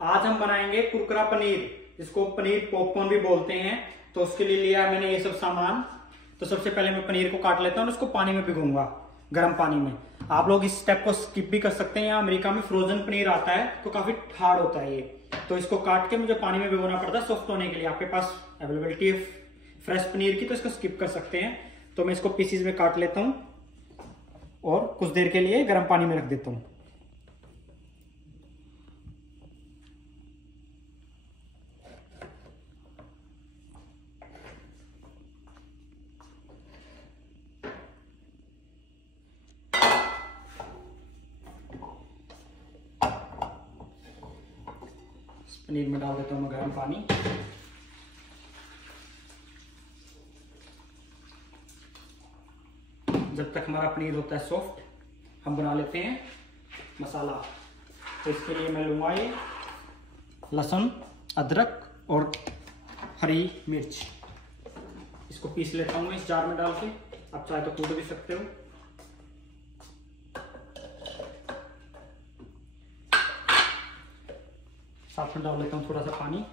आज हम बनाएंगे कुरकुरा पनीर, जिसको पनीर पॉपकॉर्न भी बोलते हैं। तो उसके लिए लिया मैंने ये सब सामान। तो सबसे पहले मैं पनीर को काट लेता हूँ और उसको पानी में भिगोऊंगा, गर्म पानी में। आप लोग इस स्टेप को स्किप भी कर सकते हैं। यहाँ अमेरिका में फ्रोजन पनीर आता है तो काफी हार्ड होता है ये, तो इसको काट के मुझे पानी में भिगोना पड़ता है सॉफ्ट होने के लिए। आपके पास अवेलेबिलिटी है फ्रेश पनीर की तो इसको स्किप कर सकते हैं। तो मैं इसको पीसीज में काट लेता हूँ और कुछ देर के लिए गर्म पानी में रख देता हूँ। पनीर में डाल देता हूँ मैं गर्म पानी। जब तक हमारा पनीर होता है सॉफ्ट, हम बना लेते हैं मसाला। तो इसके लिए मैं लूँगा ये लहसुन, अदरक और हरी मिर्च। इसको पीस लेता हूँ इस जार में डाल के। आप चाहे तो कूट भी सकते हो। साथ में डाल लेता हूँ थोड़ा सा पानी।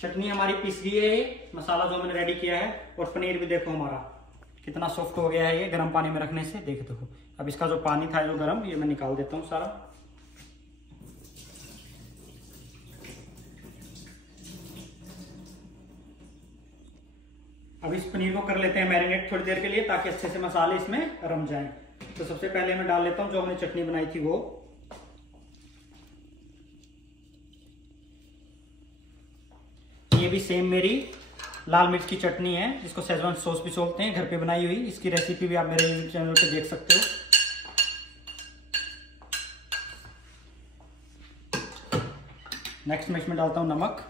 चटनी हमारी पीस गई है, ये मसाला जो मैंने रेडी किया है। और पनीर भी देखो हमारा कितना सॉफ्ट हो गया है ये गर्म पानी में रखने से। देखो अब इसका जो पानी था जो गर्म, ये मैं निकाल देता हूँ सारा। अब इस पनीर को कर लेते हैं मैरिनेट थोड़ी देर के लिए, ताकि अच्छे से मसाले इसमें रम जाएं। तो सबसे पहले मैं डाल लेता हूँ जो हमने चटनी बनाई थी वो। ये भी सेम मेरी लाल मिर्च की चटनी है, जिसको शेजवान सॉस भी बोलते हैं, घर पे बनाई हुई। इसकी रेसिपी भी आप मेरे यूट्यूब चैनल पे देख सकते हो। नेक्स्ट मैं इसमें डालता हूँ नमक,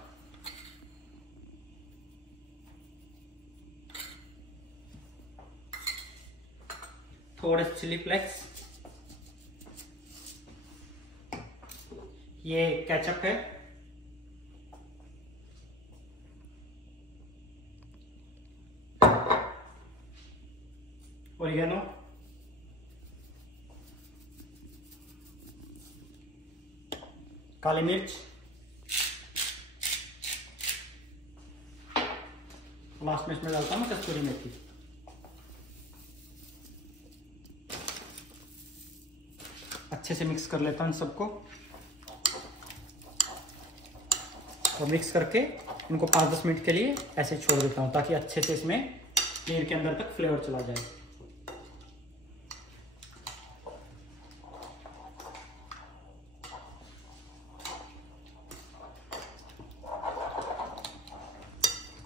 थोड़े चिली फ्लेक्स, ये केचप है, ओरिगेनो, काली मिर्च, लास्ट में इसमें डालता हूँ कस्तूरी मेथी। अच्छे से मिक्स कर लेता हूँ इन सबको और मिक्स करके इनको 5-10 मिनट के लिए ऐसे छोड़ देता हूँ, ताकि अच्छे से इसमें पनीर के अंदर तक फ्लेवर चला जाए।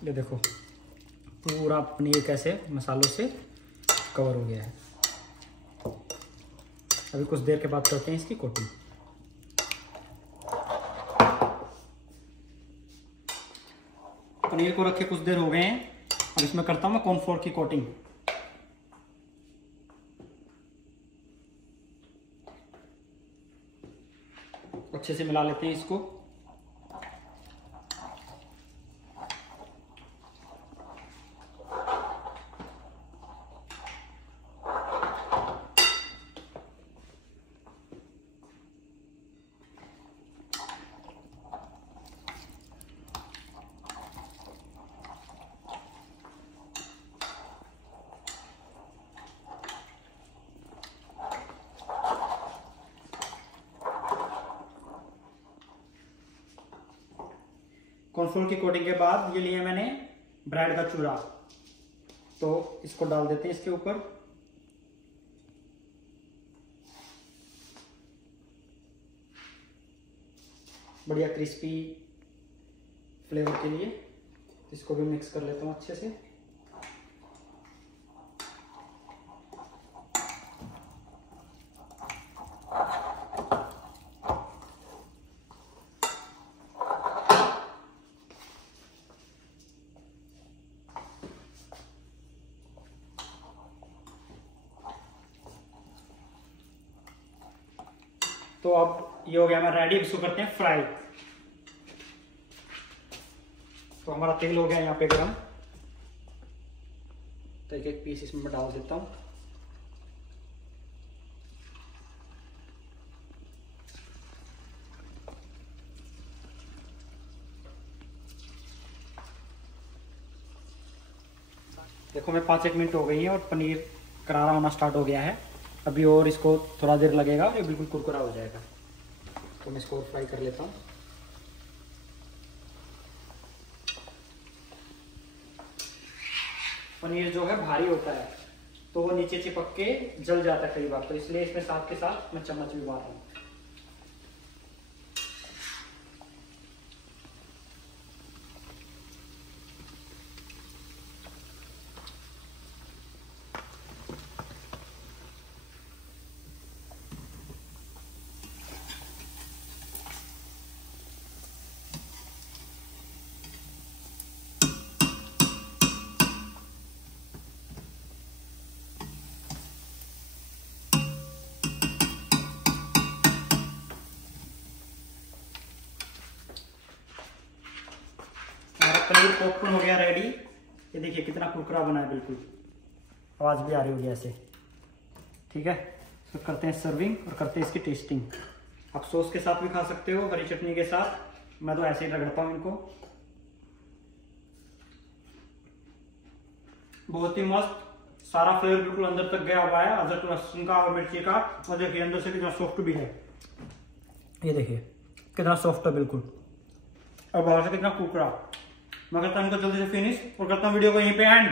ये देखो पूरा पनीर कैसे मसालों से कवर हो गया है। अभी कुछ देर के बाद करते हैं इसकी कोटिंग। पनीर को रखे कुछ देर हो गए हैं। अब इसमें करता हूं मैं कॉर्नफ्लोर की कोटिंग। अच्छे से मिला लेते हैं इसको। कॉर्नफ्लोर की कोटिंग के बाद ये लिए मैंने ब्रेड का चूरा, तो इसको डाल देते हैं इसके ऊपर। बढ़िया क्रिस्पी फ्लेवर के लिए इसको भी मिक्स कर लेता हूँ अच्छे से। तो अब ये हो गया हमारा रेडी। इसको करते हैं फ्राई। तो हमारा तेल हो गया यहाँ पे गरम, तो एक एक पीस इसमें मैं डाल देता हूँ। देखो मैं 5-1 मिनट हो गई है और पनीर करारा होना स्टार्ट हो गया है। अभी और इसको थोड़ा देर लगेगा और ये बिल्कुल कुरकुरा हो जाएगा। तो मैं इसको और फ्राई कर लेता हूँ। पनीर जो है भारी होता है तो वो नीचे चिपक के जल जाता है कई बार, तो इसलिए इसमें साथ के साथ मैं चम्मच भी मार रहा हूँ। पनीर पॉपकॉर्न हो गया रेडी। ये देखिए कितना कुरकुरा बना है, बिल्कुल आवाज़ भी आ रही होगी ऐसे। ठीक है, तो करते हैं सर्विंग और करते हैं इसकी टेस्टिंग। आप सॉस के साथ भी खा सकते हो, हरी चटनी के साथ। मैं तो ऐसे ही रगड़ता हूँ इनको। बहुत ही मस्त, सारा फ्लेवर बिल्कुल अंदर तक गया हुआ है अदरक लहसुन का और मिर्ची का। और देखिए अंदर से कितना सॉफ्ट भी है, ये देखिए कितना सॉफ्ट है बिल्कुल, और बाहर से कितना कुरकुरा। मैं करता हूँ इनको जल्दी से फिनिश और करता हूँ वीडियो को यहीं पे एंड।